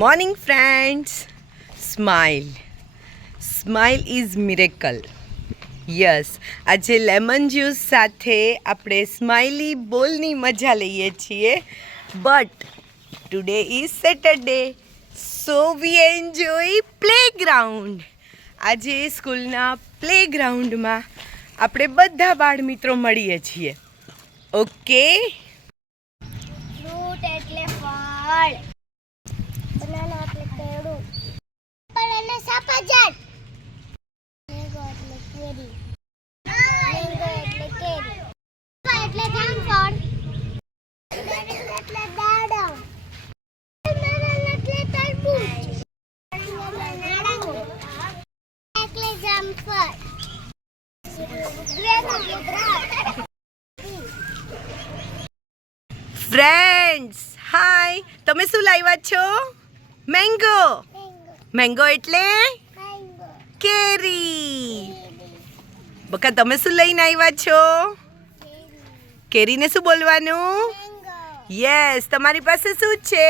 Morning friends. Smile is miracle. Yes, આજે lemon juice સાથે આપણે સ્માઇલી બોલની મજા લઈએ છીએ. But today is Saturday, so we enjoy playground. આજે સ્કૂલના પ્લેગ્રાઉન્ડમાં આપણે બધા બાળ મિત્રો મળીએ છીએ. ઓકે. ફ્રૂટ એટલે ફળ, બનાના એટલે કેળું, એપલ એટલે સફરજન, મેંગો એટલે કેરી, મેંગો એટલે કેરી, એટલે જામફળ, એટલે દાડમ, નારંગી એટલે તરબૂચ, નારંગી એટલે જામફળ, ફ્રેન્ડ્સ હાય, તમે શું લાવ્યા છો? મેંગો. મેંગો એટલે કેરી. બકા, તમે શું લઈને આવ્યા છો? કેરીને શું બોલવાનું? યસ. તમારી પાસે શું છે?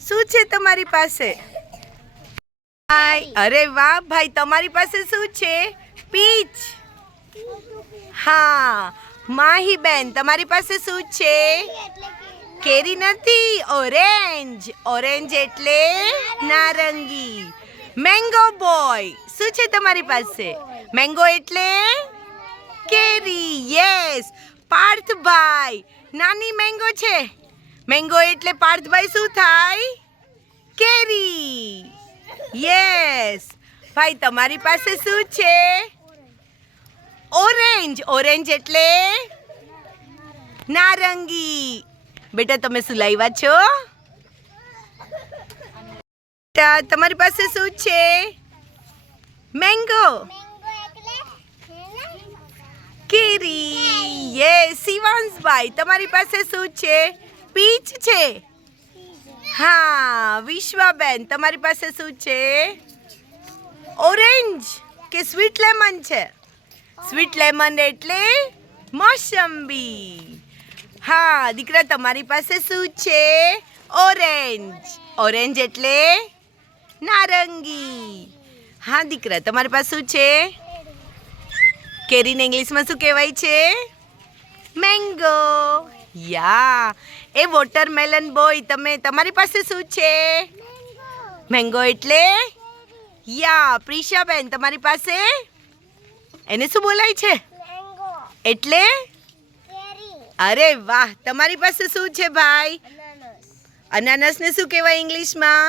શું છે તમારી પાસે? હાય. અરે વાહ ભાઈ, તમારી પાસે શું છે? પીચ. હા માહી બેન, તમારી પાસે શું છે? કેરી નથી, ઓરેન્જ. ઓરેન્જ એટલે નારંગી. મેંગો બોય, શું છે તમારી પાસે? મેંગો એટલે કેરી. યસ. પાર્થભાઈ, નાની મેંગો છે. મેંગો એટલે પાર્થભાઈ શું થાય? કેરી. યસ. ભાઈ, તમારી પાસે શું છે? ઓરેન્જ. ઓરેન્જ એટલે નારંગી. બેટા, તમે શું લાવ્યા છો? તમારી પાસે શું છે? મેંગો. કેરી. યસ. શિવાંશભાઈ, તમારી પાસે શું છે? પીચ છે. હા. વિશ્વાબેન, તમારી પાસે શું છે? ઓરેન્જ કે સ્વીટ લેમન છે? સ્વીટ લેમન એટલે મોસંબી. હા દીકરા, તમારી પાસે શું છે? ઓરેન્જ. ઓરેન્જ એટલે નારંગી. હા દીકરા, તમારી પાસે શું છે? કેરીને ઇંગ્લિશમાં શું કહેવાય છે? મેંગો. યા. એ વોટરમેલન બોય, તમારી પાસે શું છે? મેંગો એટલે યા. પ્રિશાબેન, તમારી પાસે? એને શું બોલાય છે? એટલે અરે વાહ, તમારી પાસે શું છે ભાઈ? અનાનસને શું કહેવાય ઇંગ્લિશમાં?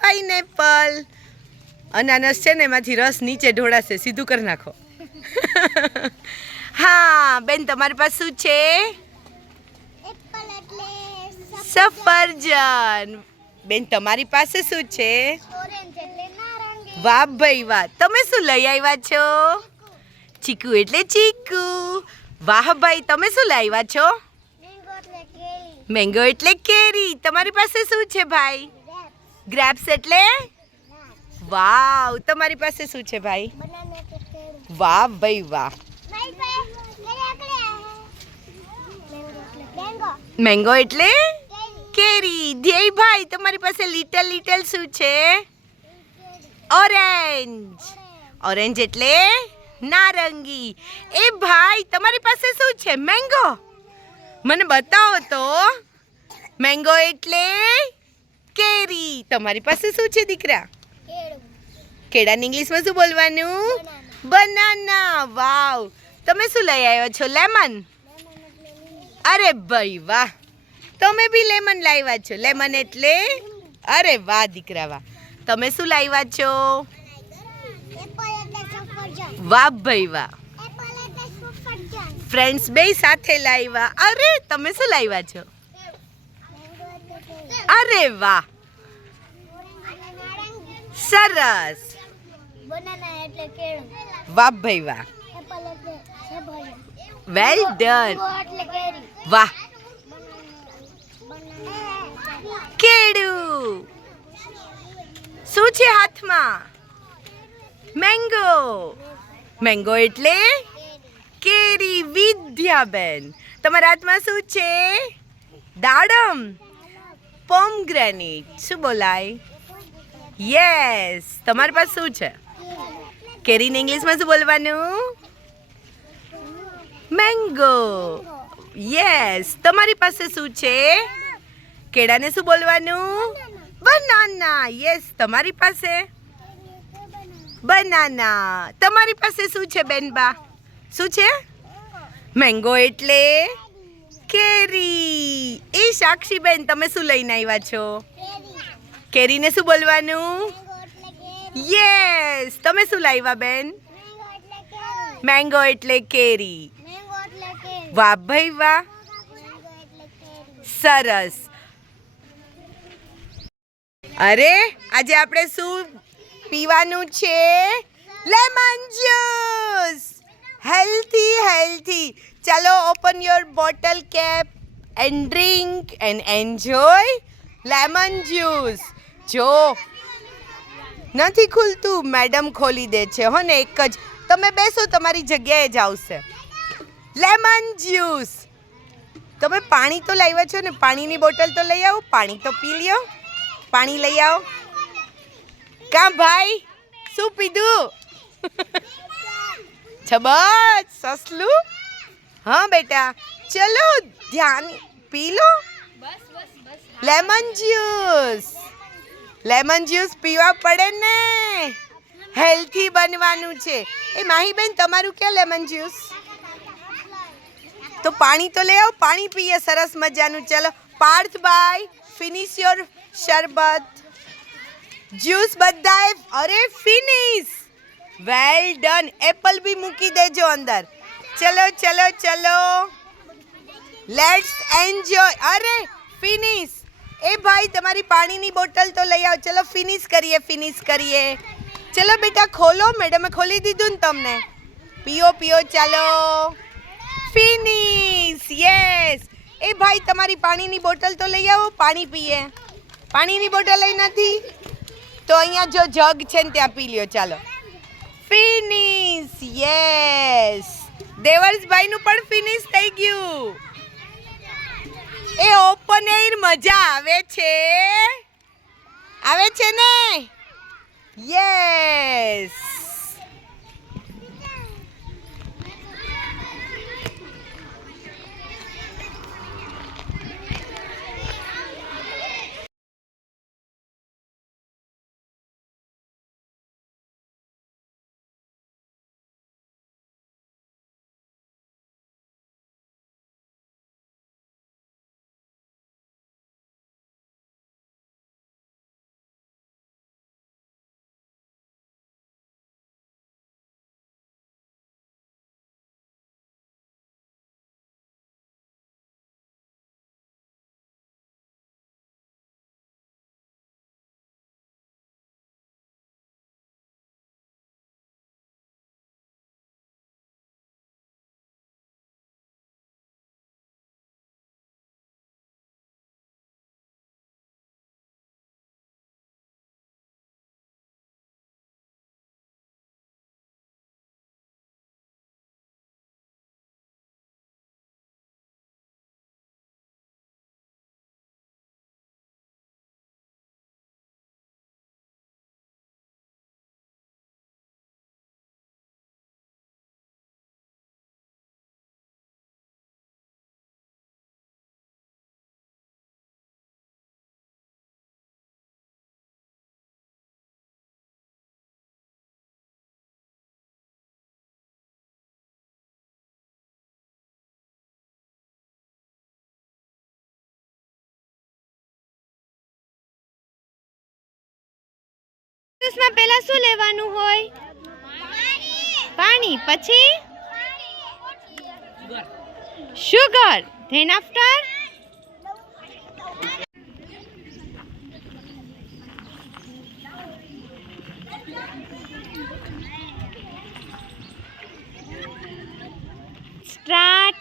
પાઇનેપલ. અનાનસ છે ને, એમાંથી રસ નીચે ઢોળાશે, સીધું કરી નાખો. હા બેન, તમારી પાસે શું છે? સફરજન. બેન, તમારી પાસે શું છે? વાહ ભાઈ વાહ. તમે શું લઈ આવ્યા છો? ચીકુ એટલે ચીકુ. વાહ ભાઈ, તમે શું લાવ્યા છો? મેંગો એટલે કેરી. તમારી પાસે શું છે ભાઈ? ગ્રેપ્સ એટલે વાવ. તમારી પાસે શું છે ભાઈ? વાહ ભાઈ વાહ. મેંગો એટલે કેરી. ધ્યેય ભાઈ, તમારી પાસે લિટલ શું છે? ઓરેન્જ. ઓરેન્જ એટલે નારંગી. એ ભાઈ, તમારી પાસે શું છે? મેંગો. મને બતાવો તો. મેંગો એટલે કેરી. તમારી પાસે શું છે દીકરા? કેળાની ઇંગ્લિશમાં શું બોલવાનું? બનાના. વાવ. તમે શું લઈ આવ્યો છો? લેમન. અરે ભાઈ વાહ, તમે બી લેમન લાવ્યા છો. લેમન એટલે અરે વાહ દીકરા વાહ. તમે શું લાવ્યા છો? વાહ ભાઈ વાહ. ફ્રેન્ડ્સ બે સાથે લાવ્યા. અરે, તમે શું લાવ્યા છો? અરે વાહ, સરસ. વાહ ભાઈ વાહ. Well done. વાહ. કેળું. શું છે હાથમાં? મેંગો. મેંગો એટલે કેરી. વિદ્યાબેન, તમારા હાથમાં શું છે? દાડમ. પોમગ્રેનેટ. શું બોલાય? યસ. તમારી પાસે શું છે? કેરીને ઇંગ્લિશમાં શું બોલવાનું? મેંગો. યસ. તમારી પાસે શું છે? કેળાને શું બોલવાનું? બનાના. યસ. તમારી પાસે? બનાના. તમારી પાસે શું છે બેનબા? શું છે? મેંગો એટલે કેરી. એ સાક્ષીબેન, તમે શું લઈને આવ્યા છો? કેરીને શું બોલવાનું? યસ. તમે શું લાવ્યા બેન? મેંગો એટલે કેરી. વાહ ભાઈ વાહ, સરસ. અરે આજે આપણે શું પીવાનું છે? Lemon juice. હેલ્થી. ચાલો, open your bottle cap and drink and enjoy lemon juice. જો નથી ખુલતું, મેડમ ખોલી દે છે હો ને. એક જ તમે બેસો, તમારી જગ્યાએ જ આવશે લેમન જ્યુસ. તમે પાણી તો લાવ્યા છો ને? પાણીની બોટલ તો લઈ આવો, પાણી તો પી લ્યો. પાણી લઈ આવો. કાં ભાઈ, શું પીધું? છબસ સસલું. હા બેટા, ચલો ધ્યાન પી લો લેમન જ્યુસ. લેમન જ્યુસ પીવા પડે ને, હેલ્થી બનવાનું છે. એ માહીબેન, તમારું ક્યાં લેમન જ્યુસ? તો પાણી તો લઈ આવો, પાણી પીએ સરસ મજાનું. ચલો પાર્થભાઈ, ફિનિશ યોર શરબત જ્યુસ બધાએ. અરે ફિનિશ, વેલ ડન. એપલ બી મૂકી દેજો અંદર. ચલો લેટ્સ એન્જોય. અરે ફિનિશ. એ ભાઈ, તમારી પાણીની બોટલ તો લઈ આવો. ચલો ફિનિશ કરીએ. ચલો બેટા ખોલો, મેડમે ખોલી દીધું ને તમને. પીઓ. ચાલો ફિનિશ. યસ. એ ભાઈ, તમારી પાણીની બોટલ તો લઈ આવો, પાણી પીએ. પાણીની બોટલ લઈ નથી તો અહીંયા જો જગ છે ને ત્યાં પી લ્યો. ચાલો ફિનિશ. યસ. દેવર્ષભાઈનું પણ ફિનિશ થઈ ગયું. એ ઓપન એર મજા આવે છે ને? યસ. જ્યુસમાં પહેલા શું લેવાનું હોય? પાણી. પછી sugar. Then after start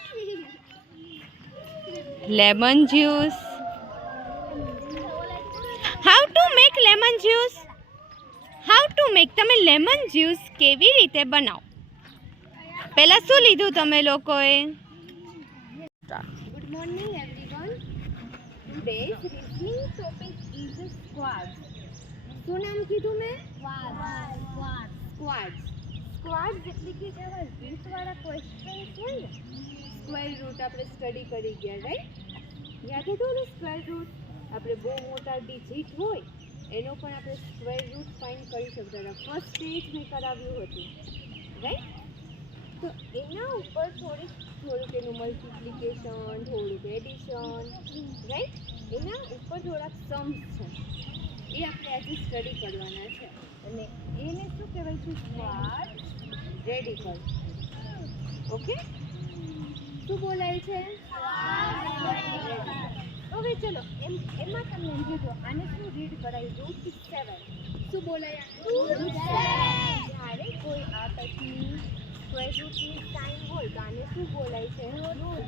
lemon juice. How to make lemon juice? તમે લેમન જ્યુસ કેવી રીતે બનાવો? પહેલા શું લીધું તમે લોકોએ? Good morning everyone. Today is listening to topic is squads. શું નામ કીધું મેં? સ્ક્વાડ્સ. સ્ક્વાડ્સ એટલે કે જેવા રીતવાળા ક્વેશ્ચન્સ હોય ને, સ્ક્વેર રૂટ આપણે સ્ટડી કરી ગયા, રાઈટ? યાદ હતું ને સ્ક્વેર રૂટ? આપણે બહુ મોટા ડિજિટ હોય એનો પણ આપણે સ્ક્વેર રૂટ ફાઇન્ડ કરી શકતા હતા. ફર્સ્ટ સ્ટેજ મેં કરાવ્યું હતું, રાઈટ? તો એના ઉપર થોડુંક એનું મલ્ટિપ્લિકેશન, થોડુંક એડિશન, રાઈટ? એના ઉપર થોડાક સમ્સ છે, એ આપણે આજે સ્ટડી કરવાના છે. અને એને શું કહેવાય છે? Squad radical. ઓકે, શું બોલાય છે? હવે ચલો એમાં તમને એમ કીધું આને શું રીડ કરાય? √7. શું બોલાય? જ્યારે કોઈ આ ટાઈપની સ્ક્વેર રૂટની સાઇન હોય તો આને શું બોલાય છે? રૂટ.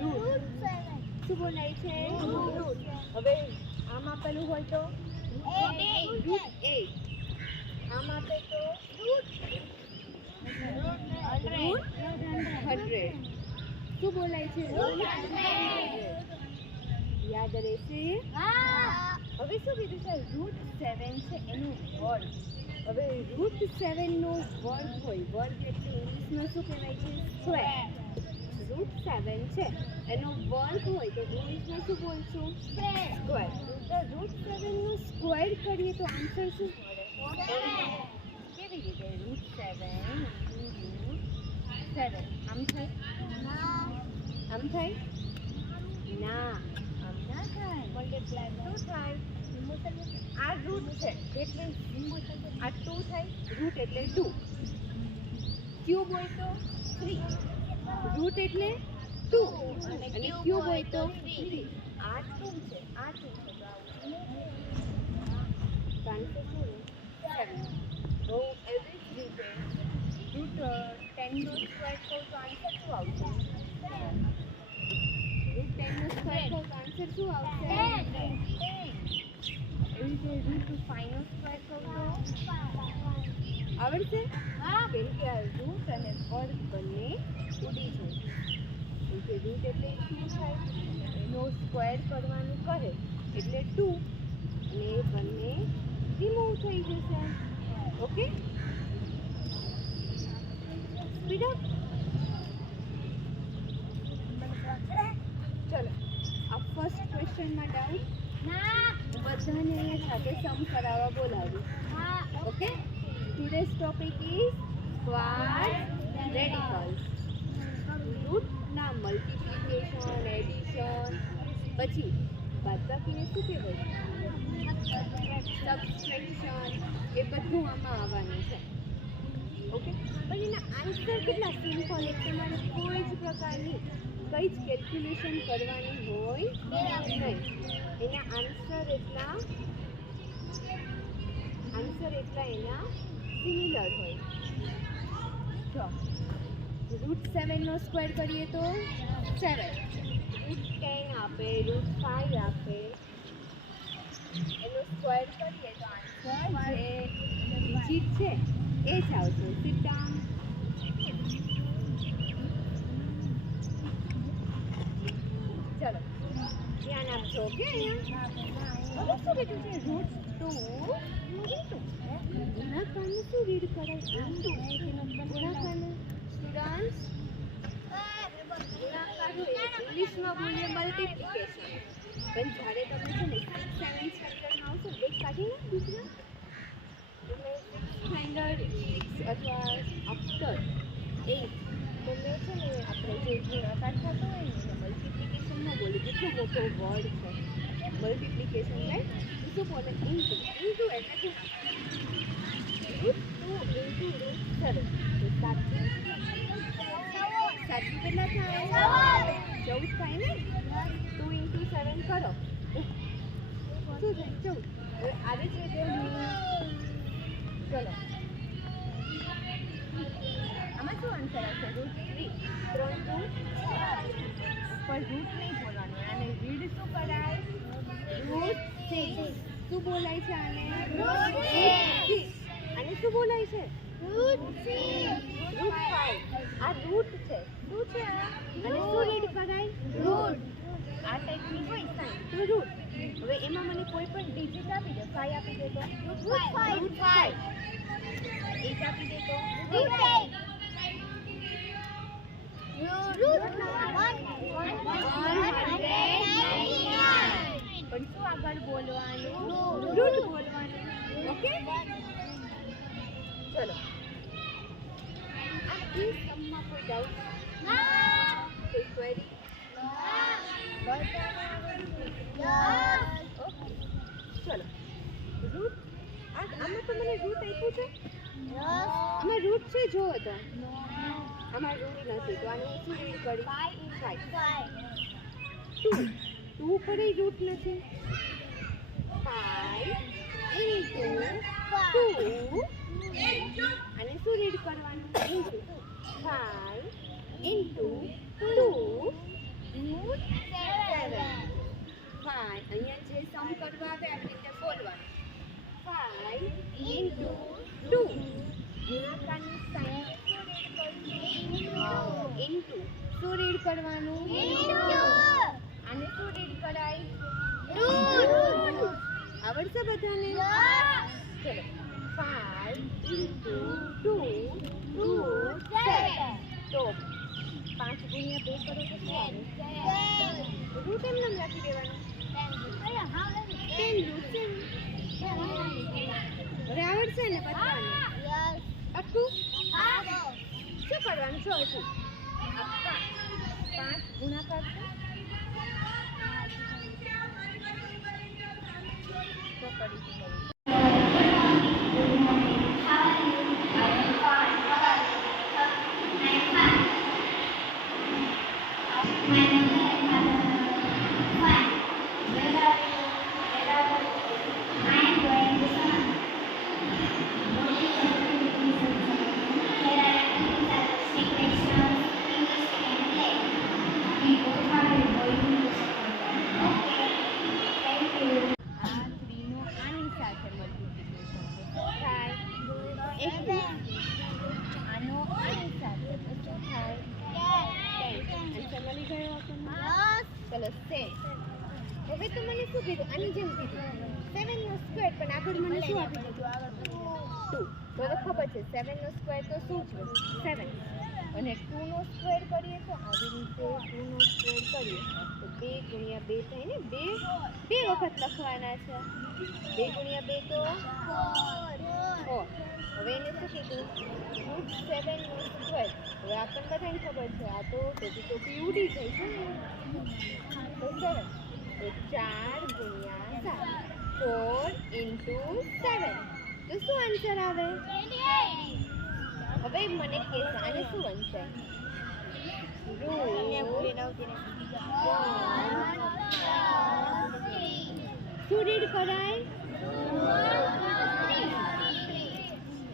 શું બોલાય છે? રૂટ. હવે આમ આપેલું હોય તો √8. આમ આપે તો √100. શું બોલાય છે? યાદ રહેશે? હવે શું કીધું છે? √7 છે એનું વર્ગ. હવે √7 નો વર્ગ હોય, વર્ગ એટલે ઇંગ્લિશમાં શું કહેવાય છે? સ્ક્વેર. √7 છે એનો વર્ગ હોય તો ઇંગ્લિશમાં શું બોલશું? સ્ક્વેર. તો √7 નો સ્ક્વેર કરીએ તો આન્સર શું મળે? કેવી રીતે? √7 × √7. આમ થાય? આમ થાય? ના, આમ ના થાય. મલ્ટીપ્લાય શું થાય? આ રૂટ છે એટલે આ 2 થાય. રૂટ એટલે 2. ક્યુબ હોય તો 3. રૂટ એટલે 2 અને ક્યુબ હોય તો 3. આ 2 છે, આ 2 છે તો આન્સર શું છે? 7. તો એવી જ રીતે √10 નો સ્ક્વેર કહું તો આન્સર શું આવશે? √10 નો સ્ક્વેર કહું તો આન્સર શું આવશે? 10. એવી રીતે √5 નો સ્ક્વેર કહું તો આવડશે? કેમ કે આ રૂટ અને વર્ગ બંને ઉડી જાય. કેમ કે રૂટ એટલે શું થાય? એનો સ્ક્વેર કરવાનું કહે એટલે 2 અને એ બંને રિમૂવ થઈ જશે. Okay, speed up. ચલો, આ ફર્સ્ટ ક્વેશ્ચનમાં ડાઉટ બધાને અહીંયા સાથે સમ કરાવવા બોલાવું. Okay, today's topic is square radicals. રૂટના મલ્ટિપ્લિકેશન, એડિશન, પછી બાદબાકીને શું કહેવાય? સબસ્ટ્રેક્શન. એ બધું આમાં આવવાનું છે. ઓકે, પણ એના આન્સર કેટલા સિમ્પલ. તમારે કોઈ જ પ્રકારની કંઈ જ કેલ્ક્યુલેશન કરવાની હોય નહીં. એના આન્સર એટલા એના સિમિલર હોય. જો √7 નો સ્ક્વેર કરીએ તો 7. √10 આપે, √5 આપે, એનો સ્ક્વેર કરીએ તો આન્સર જે ડિજિટ છે એ જ આવશે. Sit down. ચલો ધ્યાન આપજો. ઓકે, અહીંયા હવે શું કીધું છે? √2 ગુણાકારનું શું રીડ કરાય? ગુણાકારનું સ્ટુડન્ટ્સ ગુણાકારનું ઇંગ્લિશમાં બોલીએ મલ્ટિપ્લિકેશન. પણ જ્યારે તમે છે ને 6th 7th સ્ટાન્ડર્ડમાં આવશો, એક કાઢીને બીજા એટલે 6th સ્ટાન્ડર્ડ 6 અથવા આફ્ટર 8 તો મેં છે ને આપણે જે ગુણાકાર થતો હોય ને એને મલ્ટિપ્લિકેશનમાં બોલે. કેટલો મોટો વર્ડ છે મલ્ટિપ્લિકેશન, રાઈટ? શું બોલે? ઇન્ટુ. ઇન્ટુ એટલે શું? √2 × √7 તો 7 કેટલા થાય? 14 થાય ને? 2 × 7 કરો શું થાય? 14. હવે આવી જ રીતે ચલો આમાં શું આન્સર આવશે? √3. 3 × 6 પણ રૂટ નહીં બોલવાનું. આને રીડ શું કરાય? √6. શું બોલાય છે આને? √6. આને શું બોલાય છે? √5. આ રૂટ છે. શું છે આ? અને શું રીડ કરાય? રૂટ. આ ટાઈપની હોય સાઈન તો રૂટ. હવે એમાં મને કોઈ પણ ડિજિટ આપી દે, 5 આપી દે તો રૂટ 5. 8 આપી દે તો રૂટ 8. રૂટ 199. પણ શું આગળ બોલવાનું? રૂટ બોલવાનું. ઓકે, ચલો. આ ઈ સમમાં કોઈ ડાઉટ? કોઈ ક્વેરી? ઓકે, ચલો. રૂટ આમાં તો મને રૂટ આપ્યું છે. આમાં રૂટ છે, જોવો તો આમાં રૂટ નથી, તો આને હું શું રીડ કરી? 5. 2 પર રૂટ નથી. 5 into 2. આને શું રીડ કરવાનું? 5 into 2 root 7. 5 અહીંયા જે સમ કરવા આવે આવી રીતે બોલવાનું. 5 into 2 ગુણાકારની સાઈન into શું રીડ કરવાનું? આને શું રીડ કરાય? આવડશે બધાને? ચલો, 5 into 2 root 7. તો 5 ગુણ્યા 2 કરો તો શું આવે? રૂટ એમ નામ રાખી દેવાનું. 10 રૂટ 7. હવે આવડશે ને બધાને? પાક્કું? શું કરવાનું? જો હજુ 5 ગુણાકાર છે તો કરીશું. ચલો 7. હવે તો મને શું કીધું? આની જેમ કીધું 7 નો સ્ક્વેર, પણ આગળ મને શું આપી દીધું? 2. તો હવે ખબર છે 7 નો સ્ક્વેર તો શું છે? 7. અને 2 નો સ્ક્વેર કરીએ તો આવી રીતે 2 નો સ્ક્વેર કરીએ તો 2 ગુણ્યા 2 થાય ને? 2 વખત લખવાના છે. 2 ગુણ્યા 2 તો 4. હવે એને શું કીધું? રૂટ 7 નો સ્ક્વેર. હવે આપણને બધાને ખબર છે આ તો ટોપી ઉડી જાય છે ને. તો 7 તો 4 ગુણ્યા 7 4 into 7 તો શું આન્સર આવે? હવે મને કહેશે આને શું વંચાય? શું રીડ કરાય?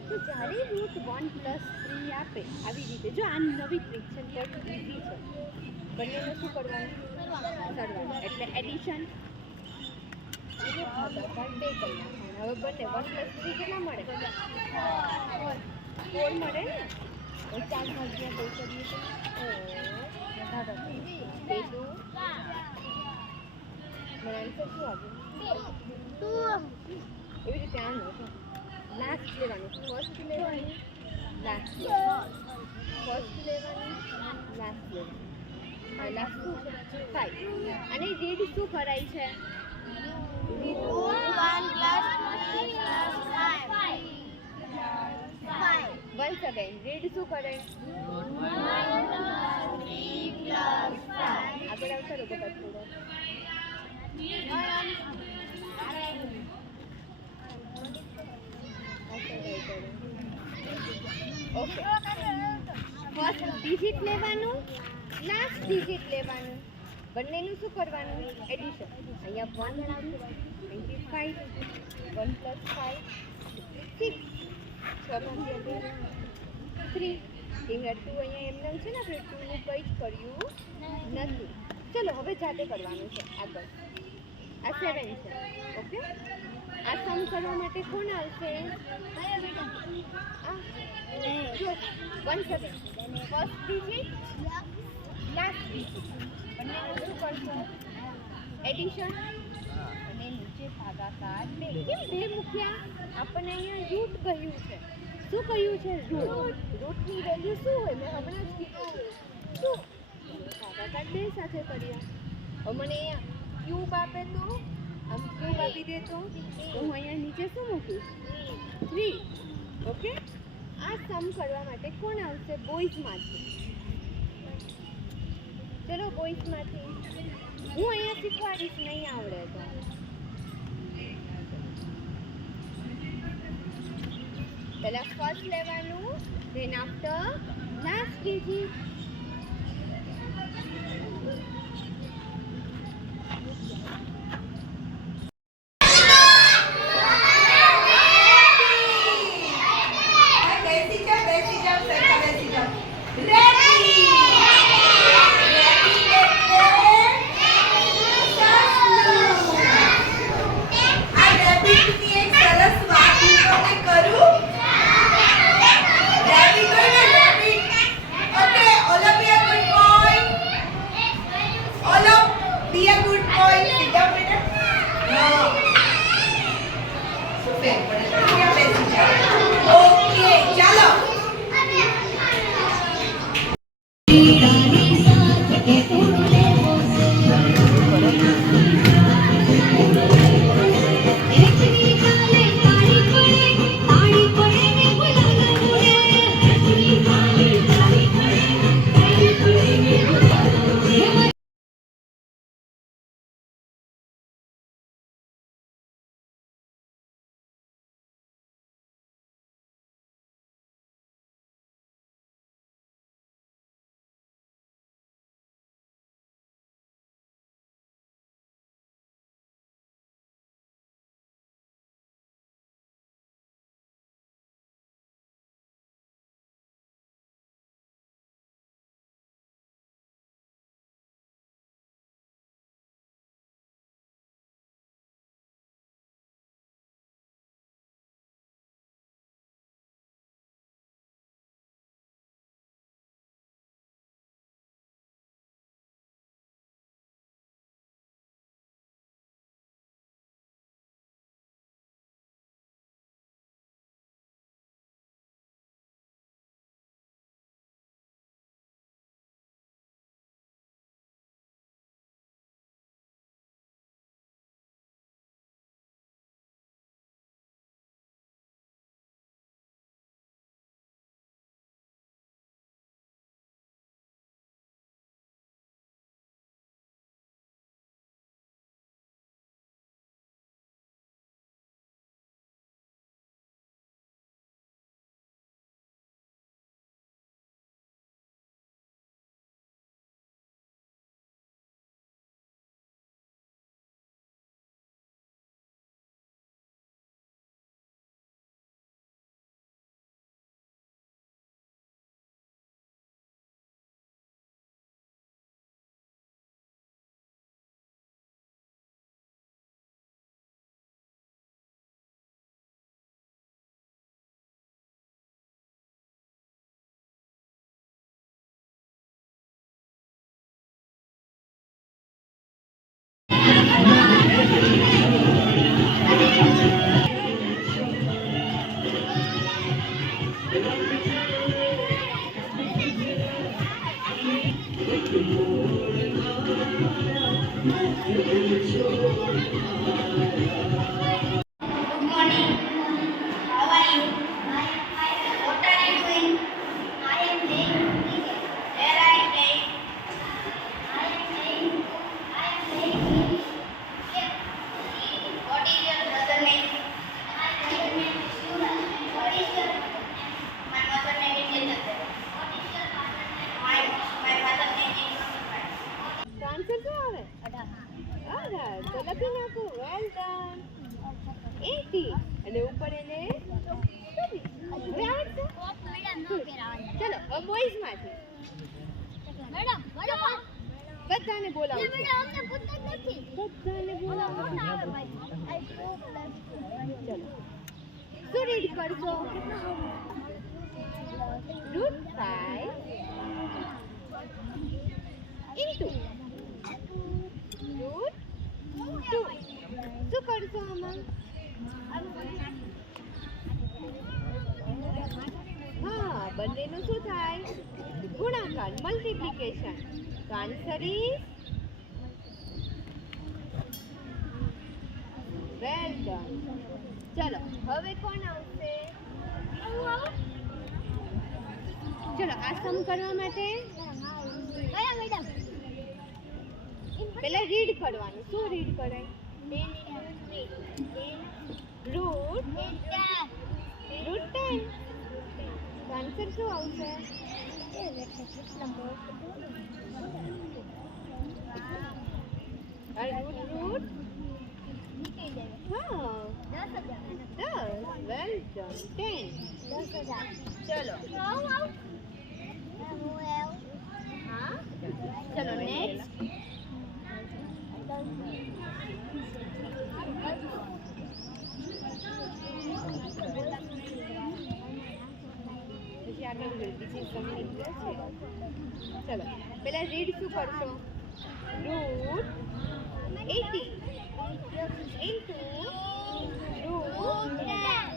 તો જ્યારે રૂટ 1 + 3 આપે આવી રીતે, જો આ નવી ટ્રીક છે, બટ ઇઝી છે. બંનેને શું કરવાનું? સરવાળો, એટલે એડિશન. 2 કરી નાખવાના. હવે બંને 1 + 3 કેટલા મળે? 4 મળે ને? 4 ભાગ્યા 2 કરીએ તો 2 2 મને આન્સર શું આવ્યું? 2. એવી રીતે આનો લાસ્ટ લેવાનું, ફર્સ્ટ લેવાનું, લાસ્ટ લેવાનું, ફર્સ્ટ લેવાનું, લાસ્ટ લેવાનું. હા, લાસ્ટ શું છે? 5. અને રીડ શું કરાય છે? રીડ 1 + 3 + 5. વન્સ અગેન રીડ શું કરે? 1 + 3 + 5. આગળ આવતા રહો બધા થોડો. ઓકે, ફર્સ્ટ ડિજિટ લેવાનું, લાસ્ટ ડિજિટ લેવાનું, બંનેનું શું કરવાનું? એડિશન. અહીંયા 1 આવશે, 25. 1 + 5 6. 6 ભાગ્યા 2 3. અહીંયા 2 અહીંયા એમને છે ને, આપણે 2 નું કંઈ જ કર્યું નથી. ચલો હવે જાતે કરવાનું છે આગળ. આ 7 છે. ઓકે, આ સમ કરવા માટે કોણ આવશે? જો 1 second, first digit, last digit, બંને શું કરશો? એડિશન અને નીચે ભાગાકાર 2. કેમ 2 મૂક્યા? આપણને અહીંયા રૂટ કહ્યું છે. શું કહ્યું છે? રૂટ. રૂટની વેલ્યુ શું હોય? મેં હમણાં જ કીધું. શું? ભાગાકાર 2 સાથે કર્યા. હવે મને અહીંયા ક્યુબ આપે તો આમ ક્યુબ આપી દે તો હું અહીંયા નીચે શું મૂકું? 3. ઓકે. આ સમ કરવા માટે કોણ આવશે? બોયઝમાંથી. ચલો બોયઝમાંથી હું અહીંયા શીખવાડીશ, નહીં આવડે તો. પહેલા ફર્સ્ટ લેવાનું, than after last digit. Answer શું આવે? 18. તો લખી નાખો. Well done. 80 અને ઉપર એને હવે આવડશે? ચલો હવે બોયઝ માંથી બધાને બોલાવો. બધાને બોલાવો. ચલો શું રીડ કરશો? √5 into √2. 2. શું કરશો આમાં? હા, બંનેનું શું થાય? ગુણાકાર, મલ્ટીપ્લિકેશન. તો આન્સર ઇઝ વેલ ડન. ચલો હવે કોણ આવશે? ચલો આ સમ કરવા માટે કયા મેડમ? પહેલા રીડ કરવાનું. શું રીડ કરાય? રૂટ 10. તો આન્સર શું આવશે? રૂટ હા 10. Well done. 10. ચલો હા ચલો નેક્સ્ટ. પછી આગળ બીજી સમીની છે. ચલો પહેલા રીડ શું કરશો? Root 80 into root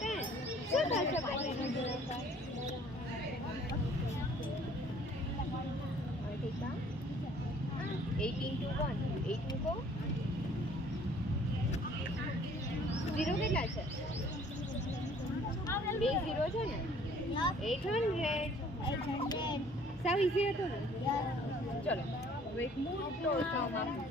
10. શું થશે બંનેનું ગુણાકાર? 8 into 1 8 મૂકો. 0 કેટલા છે? 2 0 છે ને? 800. સાવ ઈઝી હતો ને? ચલો હવે એક મોટો સમ આપો.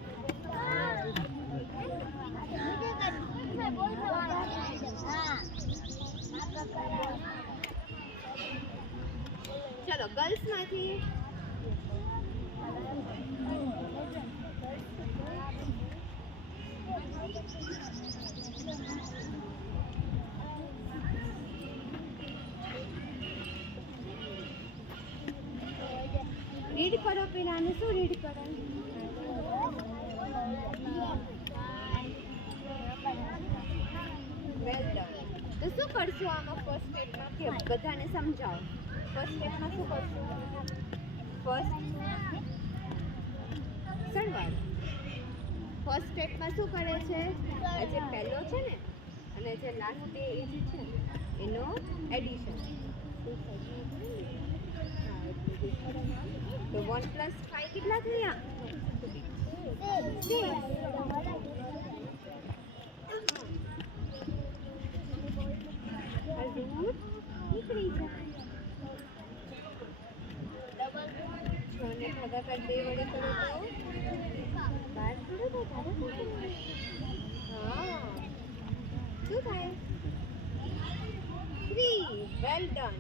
ચલો ગર્લ્સમાંથી રીડ કરો. પેલા શું રીડ કરો? Well done. તો શું કરશો આમાં ફર્સ્ટ સ્ટેપમાં? કે બધાને સમજાવો. ફર્સ્ટ સ્ટેપમાં શું કરશો? ફર્સ્ટ સરવાળો. ફર્સ્ટ સ્ટેપમાં શું કરે છે? આ જે પહેલો છે ને અને જે લાસ્ટ બે એ જે છે એનો એડિશન. તો 1 + 5 કેટલા થયા? 6. રૂટ નીકળી જાય. 6 ને ભાગાકાર 2 વડે કરો તો 12 થોડું થાય. હા શું થાય? 3. Well done.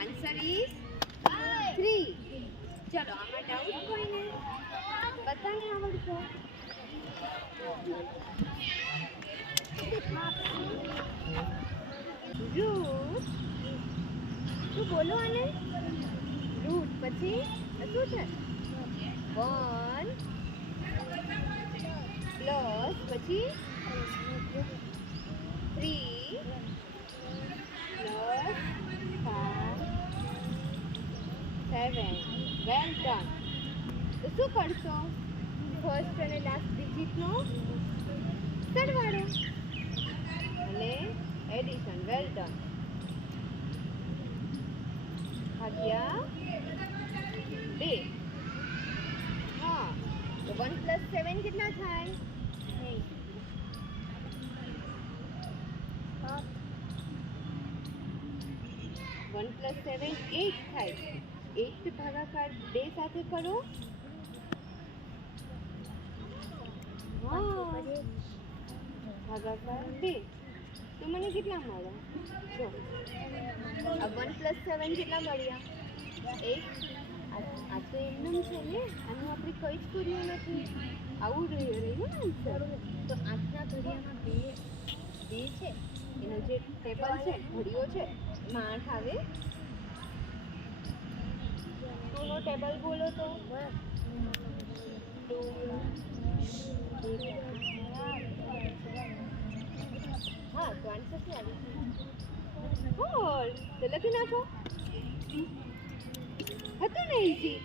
Answer is 3. ચલો આમાં ડાઉટ કોઈને? બધાને આવડશે? રૂટ શું બોલો આને? રૂટ પછી શું છે? 1 પ્લસ પછી 3 પ્લસ 5 7. Well done. તો શું કરશો? ફર્સ્ટ અને લાસ્ટ ડિજિટનો સરવાળો અને એડિશન. Well done. ભાગ્યા 2. હા તો 1 + 7 કેટલા થાય? 1 + 7 8 થાય. 8 ભાગાકાર 2 સાથે કરો. હા ભાગાકાર 2 તો મને કેટલા મળે? જો આ 1 + 7 કેટલા મળ્યા? 8. આ તો એમનેમ છે ને, આનું આપણે કંઈ જ કર્યું નથી. આવું રહ્યું આન્સર. તો 8ના ઘડિયામાં 2 છે એનો જે ટેબલ છે ઘડીઓ છે એમાં 8 આવે. 2નો ટેબલ બોલો તો 2 હા તો આન્સર શું આવે? 4. તો લખી નાખો. હતું ને ઈઝી.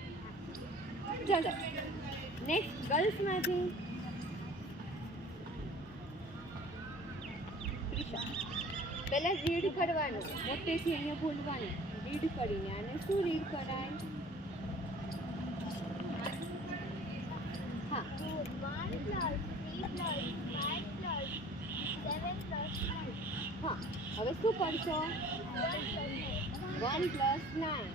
ચલો નેક્સ્ટ ગર્લ્સમાંથી ત્રિષા પહેલા રીડ કરવાનું, મોટેથી અહીંયા બોલવાનું, રીડ કરીને. આને શું રીડ કરાય? હા, 1 + 3 + 5 + 7 + 9. હા. હવે શું કરશો? 1 + 9.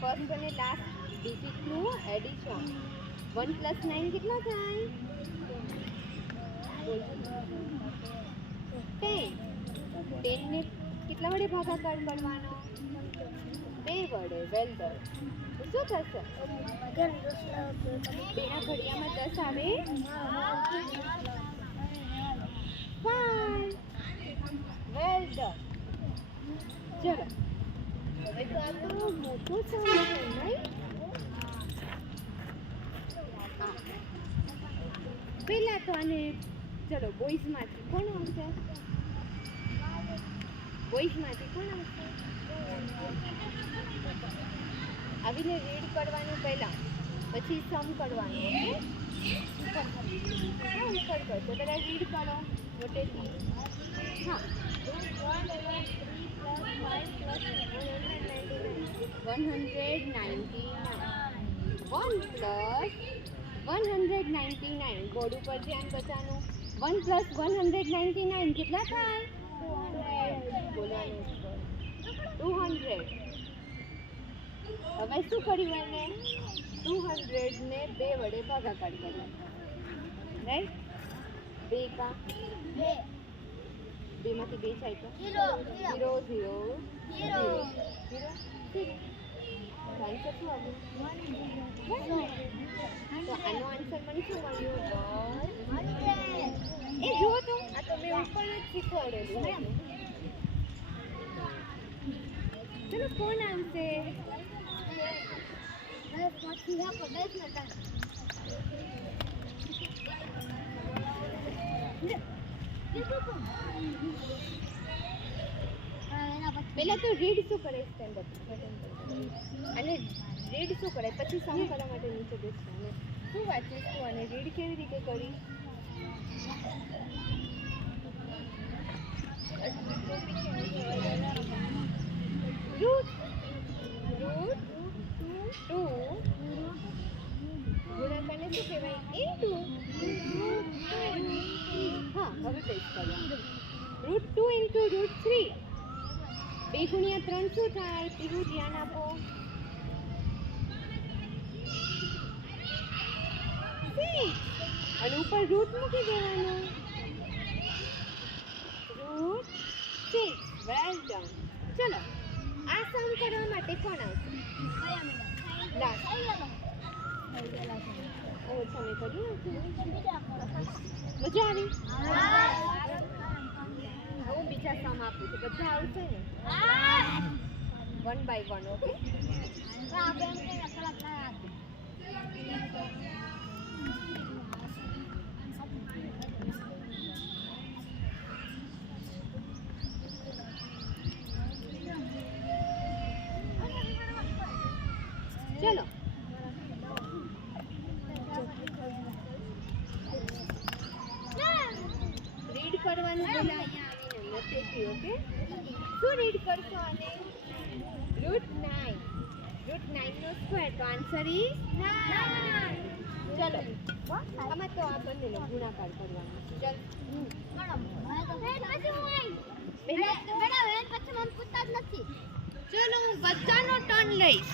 ફર્સ્ટ અને લાસ્ટ ડિજિટનું એડિશન. 1 + 9 કેટલા થાય? 10. 10 ને કેટલા વડે ભાગાકાર કરવાનો? 2 વડે. Well done. શું થશે? 2 ના ઘડિયામાં 10 આવે? 5. Well done. ચલો, હવે તો આપણો મોટો સમ છે નહીં? પહેલા તો આને ચલો બોયઝમાંથી કોણ આવશે? બોયઝમાંથી કોણ આવશે? આવીને રીડ કરવાનું પહેલા, પછી સમ કરવાનું. ઓકે, ઉપર કરશો. પહેલા રીડ કરો મોટેથી. હા, 199. બોર્ડ ઉપર ધ્યાન બચાનું. 1 + 199 કેટલા થાય? 200. બોલવાનું 200. હવે શું કર્યું એને? 200 ને 2 વડે ભાગાકાર કર્યો. રાઈટ? 2 કા 2 માંથી 2 જાય તો 0 0 0 આન્સર શું આવ્યું? તો આનો આન્સર મને શું મળ્યો? 100. એ જુઓ તો, આ તો મેં ઉપર જ શીખવાડેલું. ચલો કોણ આવશે? પહેલા તો રીડ શું કરે? સ્ટેન્ડ અપ અને રીડ શું કરે? પછી સમ કરવા માટે નીચે બેસવું. અને શું વાંચીશ તું? અને રીડ કેવી રીતે કરી? રૂટ 2 ગુણાકારને શું કહેવાય? ઇન્ટુ. હા, હવે પેસ્ટ કરો. √2 × √3. 2 × 3 શું થાય? પીવું ધ્યાન આપો. 6. અને ઉપર રૂટ મૂકી દેવાનું. √6. Well done. ચલો, આ સમ કરવા માટે કોણ આવશે? લાસ્ટ. ઓછા મેં કર્યું મજા આવી? હું બીજા સમ આપું છું. બધા આવશે ને? 1 by 1. ઓકે, ચલો. રીડ કરવાનું બોલા અહીંયા આવીને મોટેથી. ઓકે, શું રીડ કરશો? આને √9. √9 નો સ્ક્વેર, તો આન્સર ઇઝ 9. ચલો, આમાં તો આ બંનેનો ગુણાકાર કરવાનો છે. ચલો, હું બધાનો ટર્ન લઈશ.